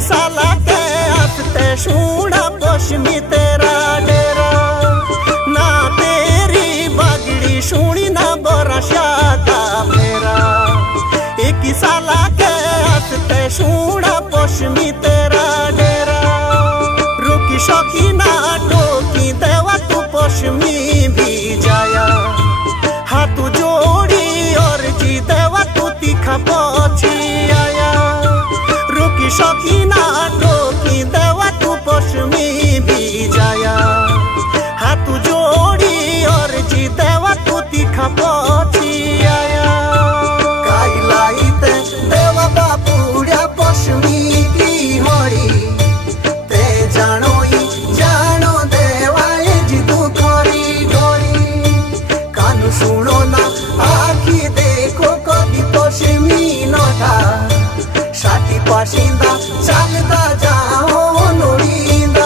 साला के आस्ते शूड़ा पश्मी तेरा डेरा ना तेरी बागड़ी सुनी ना बरसा का मेरा। एक साला के आस्ते शूड़ा पश्मी तेरा डेरा रुकी शौकी ना टोकी देवा तू पश्मी भी जाया हाथ जोड़ी और जी देवा तू तीखा पछी आया रुकी शौकी ना टोकी देवा तू पश्मी भी जाया हाथ जोड़ी और जी देवा तू तीखा पछी आया। काइलाइते देवा बापुड़िया पश्मी की होड़ी ते जानो देवा जिदू खरी घोड़ी कानू सुनो ना आखी देखो कभी पश्मी नटा साथी पाशिंदा चलता जाओ नोड़ींदा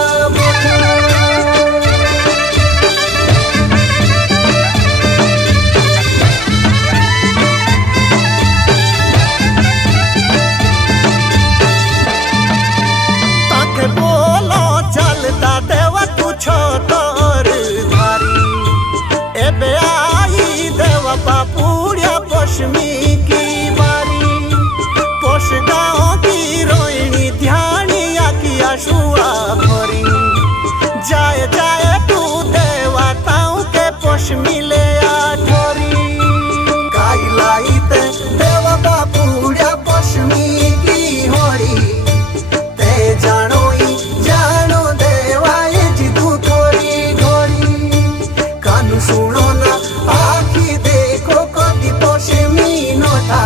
ताके बोलो चलता देवा तू छोटर धारी एबे आई देवा बापुड़िया पश्मी की बारी पोष गाँव की रोहिणी ध्यानी आकिया शुआ भरी जाए जाए तू देवताओं के पश्मी ले आठोरी। काइलाइते देवा बापुड़िया पश्मी की होड़ी ते जानो देवा जिदू थोड़ी घोड़ी कानू सुनो ना आखी देखो कभी पश्मी नटा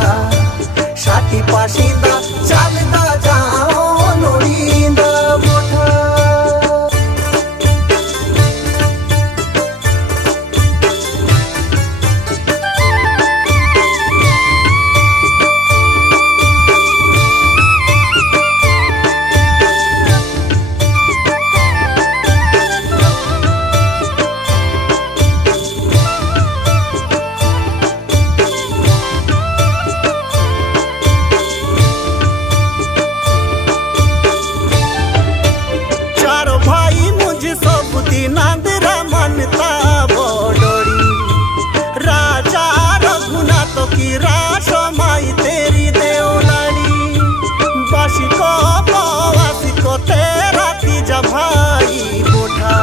साथी पाशिंदा चलता जाओ नोड़ींदा मोठा। नांदरा मनता बड़ोड़ी राजा रघुनाथ की राशो माई तेरी देवलाड़ी बासी को बवासी को तेरा तीजा भाई बोठा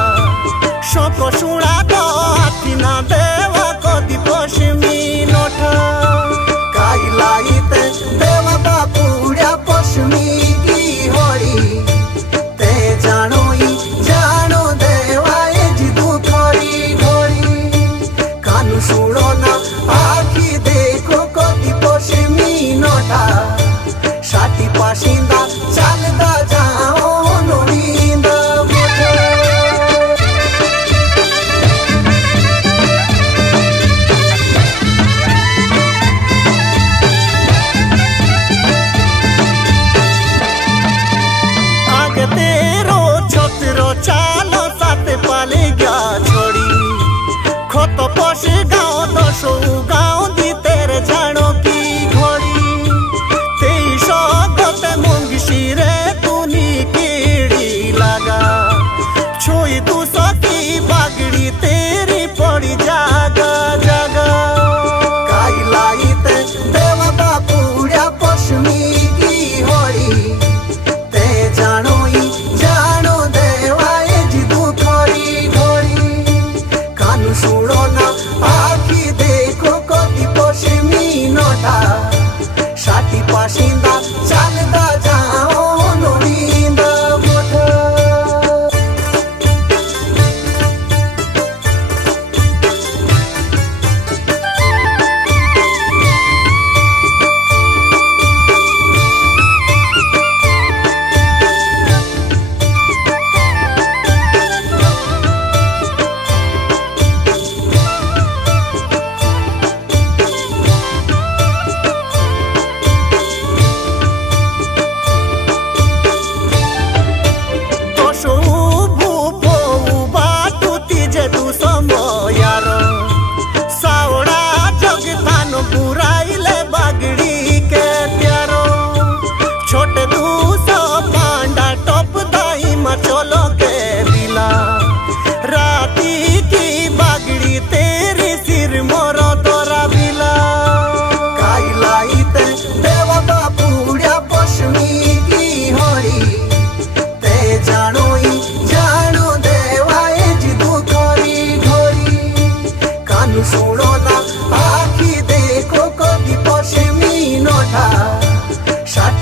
शोको सुना दो हाथी ना देवा को दी पश्मी नोठा। काइलाइते देवा बापुड़िया पश्मी की होड़ी ते जानो सुनो ना आखी देखो कभी पश्मी नटा साथी पाशिंदा चलता जाओ नोड़ींदा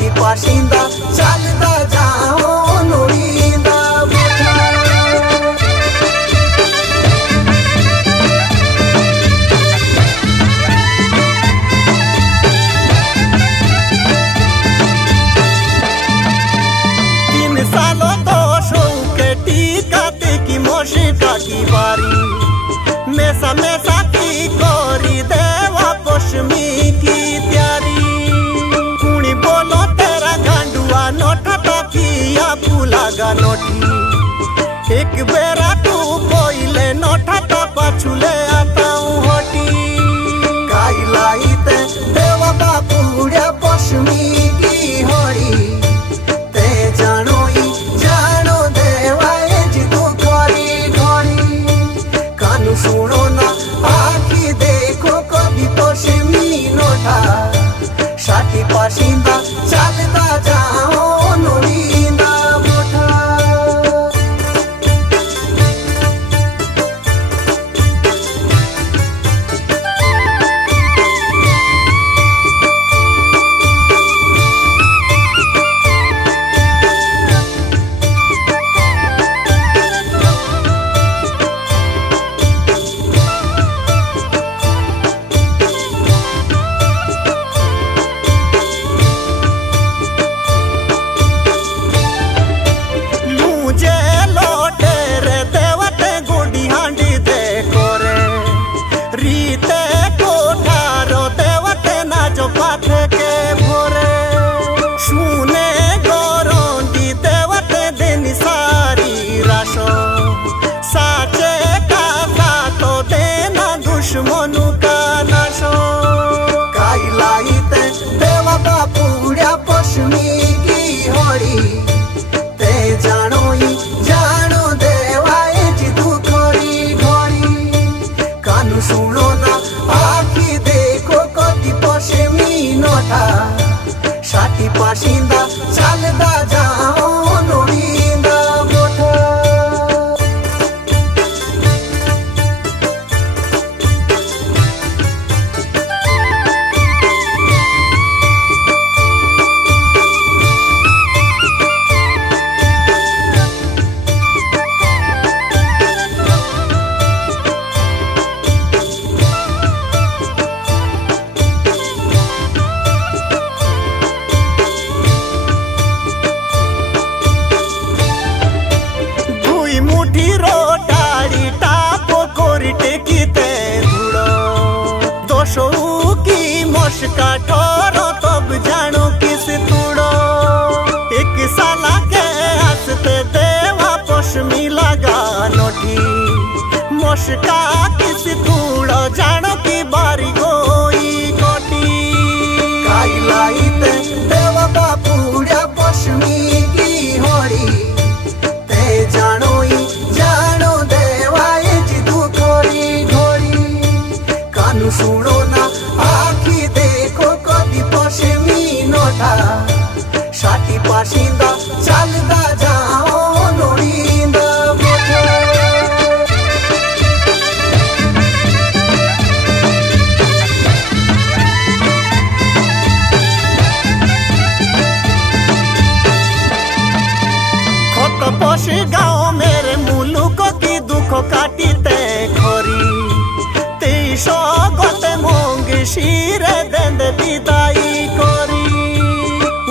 षाठी पाशिंदा चलता जाओ नोड़ींदा सालों दोषों के टीकाते की मोशिका की बारी मेसा मेसा की कोरी देवा पोषमी की त्यारी कुणी बोलो तेरा गांडुआ नोटा ताकिया पुलागा नोटी एक बेरा तू कोइले नोटा ता पाछुले आता होटी काई लाई ते देवा बापुड़िया पोषमी की होड़ी सुनो ना आखी देखो कभी पोषमी नोटा षाठी पाशिंदा चलता जाओ नोड़ींदा मोटा दुश्मनु का नाशो काई लाई ते देवा बापुड़िया पोषमी की होड़ी ते जानो देवा जिदू खोरी घोड़ी कानू सुनो ना आखी देखो कदी पोषमी नोटा षाठी पाशिंदा चलता जाओ नोड़ींदा मोटा मुठी रोटाड़ी टापो कोरी टेकी ते धुड़ो दोषों की मोशका ठोरो तब जानो किस तुड़ो एक साला के हंसते देवा पोषमी लगा नोटी मोशका किस तुड़ो जानो की बारी गोई कोटी काई लाई ते देवा बापुड़िया पोषमी की होड़ी जानो देवा जिदू खोरी घोड़ी कानू सुनो ना आखी देखो कदी पोषमी नोटा षाठी पाशिंदा चलता जाओ नोड़ींदा पोष गाँव मेरे मुलुक की दुख काटी ते खोरी तेईसो गोते मोंग शीरे देंदे विदाई कोरी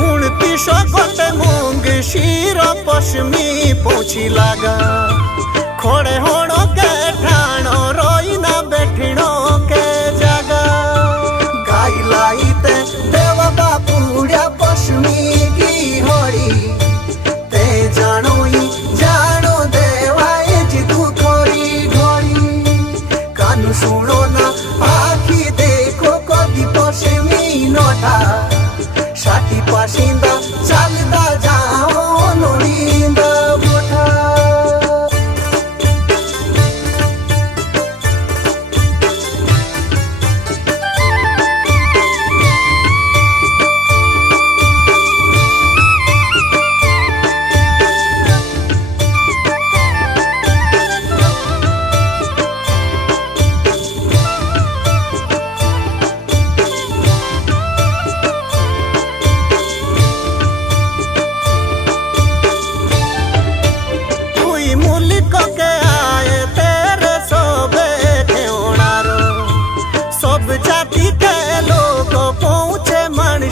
29 गोते मोंग शीरो पोषमी पोछी लागा खोड़े होड़ो के ठाणो रोई ना बैठिणो के जागा गाई लाई ते देवा बापुड़िया पोषमी की होड़ी जानो देवा जिदू खोरी घोड़ी कानू सुनो ना आखी देखो कदी पोषमी नोटा षाठी पाशिंदा चलता जाओ नोड़ींदा मोटा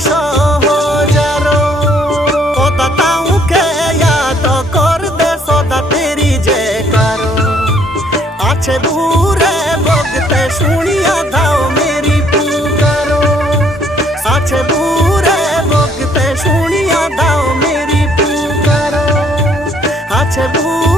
सहजारो बताऊं के याद कर दे सदा तेरी जयकारो आछे दूरे भगते सुनिया दाओ मेरी पुकारो आछे दूरे भगते सुनिया दाओ मेरी पुकारो आछे दूरे